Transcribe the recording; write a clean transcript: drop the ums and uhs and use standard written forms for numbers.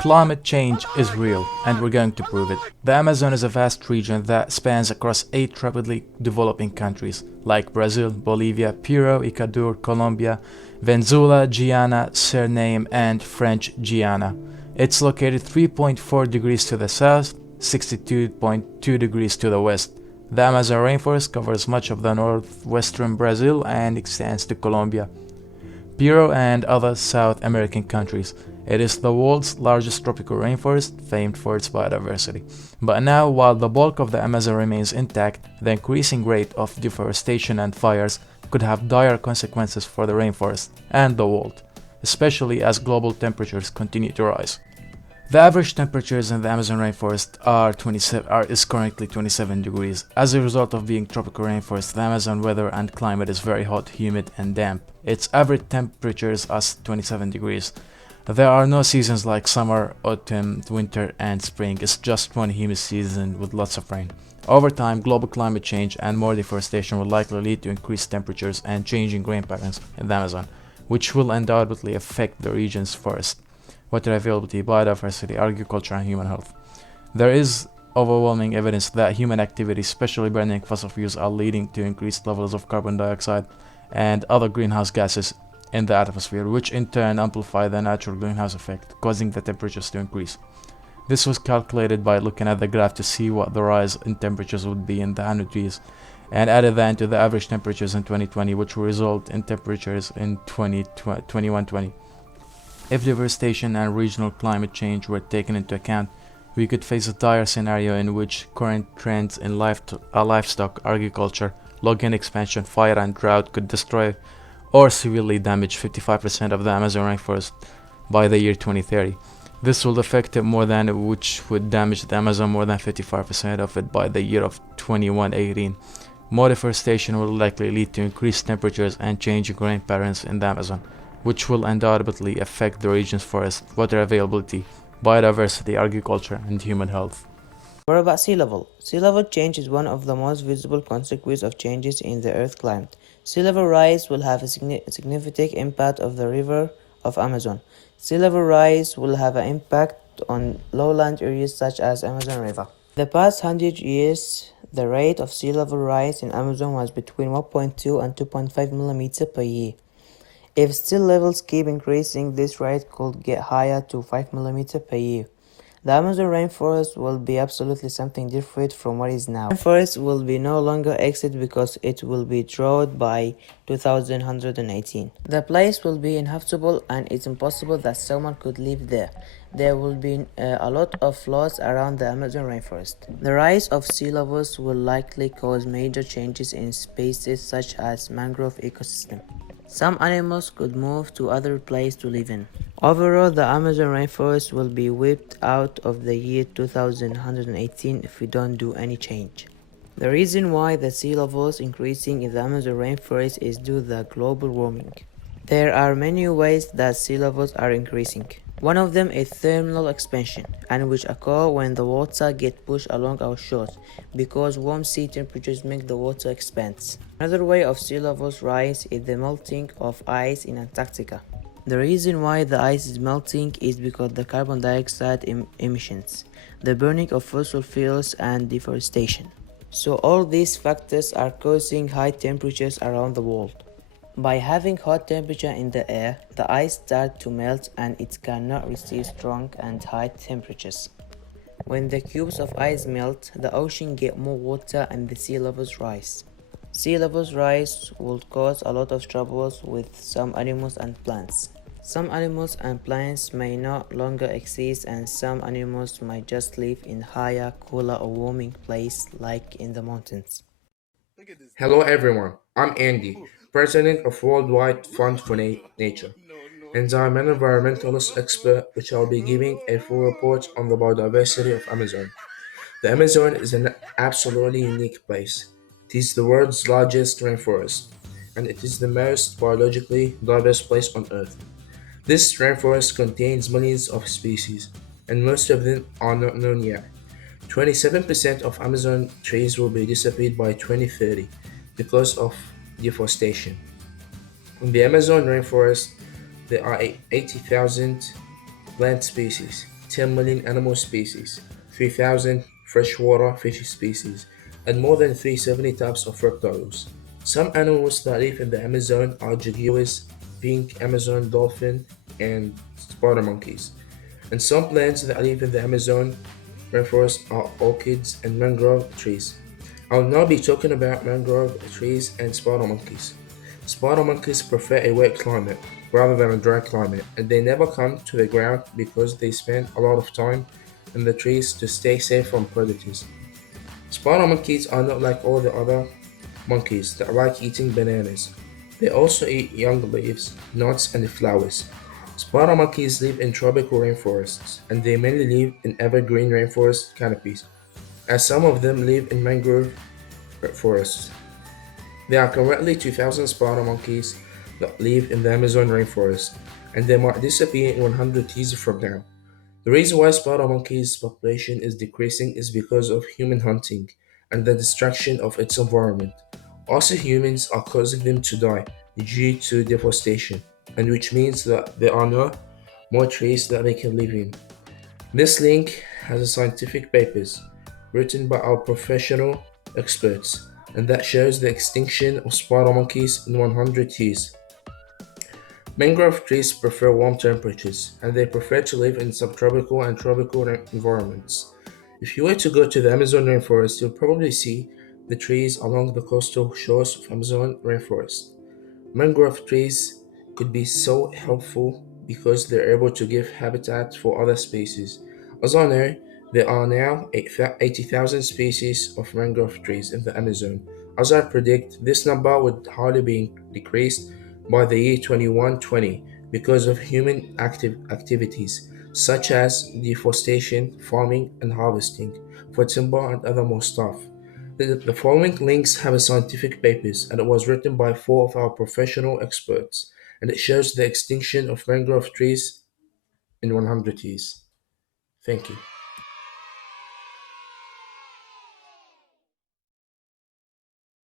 Climate change is real, and we're going to prove it. The Amazon is a vast region that spans across 8 rapidly developing countries, like Brazil, Bolivia, Peru, Ecuador, Colombia, Venezuela, Guyana, Suriname, and French Guiana. It's located 3.4 degrees to the south, 62.2 degrees to the west. The Amazon rainforest covers much of the northwestern Brazil and extends to Colombia, Peru, and other South American countries. It is the world's largest tropical rainforest, famed for its biodiversity. But now, while the bulk of the Amazon remains intact, the increasing rate of deforestation and fires could have dire consequences for the rainforest and the world, especially as global temperatures continue to rise. The average temperatures in the Amazon rainforest is currently 27 degrees. As a result of being tropical rainforest, the Amazon weather and climate is very hot, humid, and damp. Its average temperatures are 27 degrees. There are no seasons like summer, autumn, winter, and spring. It's just one humid season with lots of rain. Over time, global climate change and more deforestation will likely lead to increased temperatures and changing rain patterns in the Amazon, which will undoubtedly affect the region's forests, water availability, biodiversity, agriculture, and human health. There is overwhelming evidence that human activity, especially burning fossil fuels, are leading to increased levels of carbon dioxide and other greenhouse gases in the atmosphere, which in turn amplify the natural greenhouse effect, causing the temperatures to increase. This was calculated by looking at the graph to see what the rise in temperatures would be in the 100 years, and added that to the average temperatures in 2020, which will result in temperatures in 2120. If deforestation and regional climate change were taken into account, we could face a dire scenario in which current trends in livestock, agriculture, logging expansion, fire, and drought could destroy or severely damage 55% of the Amazon rainforest by the year 2030. This will affect it more than which would damage the Amazon more than 55% of it by the year of 2118. More deforestation will likely lead to increased temperatures and changing rain patterns in the Amazon, which will undoubtedly affect the region's forest, water availability, biodiversity, agriculture, and human health. What about sea level? Sea level change is one of the most visible consequences of changes in the Earth climate. Sea level rise will have a significant impact of the river of Amazon. Sea level rise will have an impact on lowland areas such as Amazon River. The past 100 years, the rate of sea level rise in Amazon was between 1.2 and 2.5 millimeter per year. If sea levels keep increasing, this rate could get higher to 5 millimeter per year. The Amazon rainforest will be absolutely something different from what is now. The rainforest will be no longer exist because it will be drought by 2118. The place will be inhabitable and it's impossible that someone could live there. There will be a lot of floods around the Amazon rainforest. The rise of sea levels will likely cause major changes in species such as mangrove ecosystem. Some animals could move to other places to live in. Overall, the Amazon rainforest will be wiped out of the year 2118 if we don't do any change. The reason why the sea level is increasing in the Amazon rainforest is due to the global warming. There are many ways that sea levels are increasing. One of them is thermal expansion, and which occur when the water gets pushed along our shores, because warm sea temperatures make the water expand. Another way of sea levels rise is the melting of ice in Antarctica. The reason why the ice is melting is because the carbon dioxide emissions, the burning of fossil fuels, and deforestation. So all these factors are causing high temperatures around the world. By having hot temperature in the air, the ice starts to melt and it cannot receive strong and high temperatures. When the cubes of ice melt, the ocean gets more water and the sea levels rise. Sea levels rise will cause a lot of troubles with some animals and plants. Some animals and plants may no longer exist and some animals might just live in higher, cooler or warming places like in the mountains. Hello everyone, I'm Andy, President of Worldwide Fund for Nature, and I'm an environmentalist expert which I'll be giving a full report on the biodiversity of Amazon. The Amazon is an absolutely unique place. It is the world's largest rainforest, and it is the most biologically diverse place on Earth. This rainforest contains millions of species, and most of them are not known yet. 27% of Amazon trees will be disappeared by 2030 because of deforestation. In the Amazon rainforest, there are 80,000 plant species, 10 million animal species, 3,000 freshwater fish species, and more than 370 types of reptiles. Some animals that live in the Amazon are jaguars, pink Amazon dolphin, and spider monkeys. And some plants that live in the Amazon rainforest are orchids and mangrove trees. I'll now be talking about mangrove trees and spider monkeys. Spider monkeys prefer a wet climate rather than a dry climate, and they never come to the ground because they spend a lot of time in the trees to stay safe from predators. Spider monkeys are not like all the other monkeys that like eating bananas. They also eat young leaves, nuts, and flowers. Spider monkeys live in tropical rainforests, and they mainly live in evergreen rainforest canopies, as some of them live in mangrove forests. There are currently 2,000 spider monkeys that live in the Amazon rainforest, and they might disappear in 100 years from now. The reason why spider monkeys' population is decreasing is because of human hunting and the destruction of its environment. Also, humans are causing them to die due to deforestation, and which means that there are no more trees that they can live in. This link has a scientific papers written by our professional experts, and that shows the extinction of spider monkeys in 100 years. Mangrove trees prefer warm temperatures, and they prefer to live in subtropical and tropical environments. If you were to go to the Amazon rainforest, you'll probably see the trees along the coastal shores of Amazon rainforest. Mangrove trees could be so helpful because they're able to give habitat for other species. As I know, there are now 80,000 species of mangrove trees in the Amazon. As I predict, this number would hardly be decreased by the year 2120 because of human activities such as deforestation, farming, and harvesting for timber and other more stuff. The following links have a scientific papers, and it was written by four of our professional experts, and it shows the extinction of mangrove trees in 100 years. Thank you.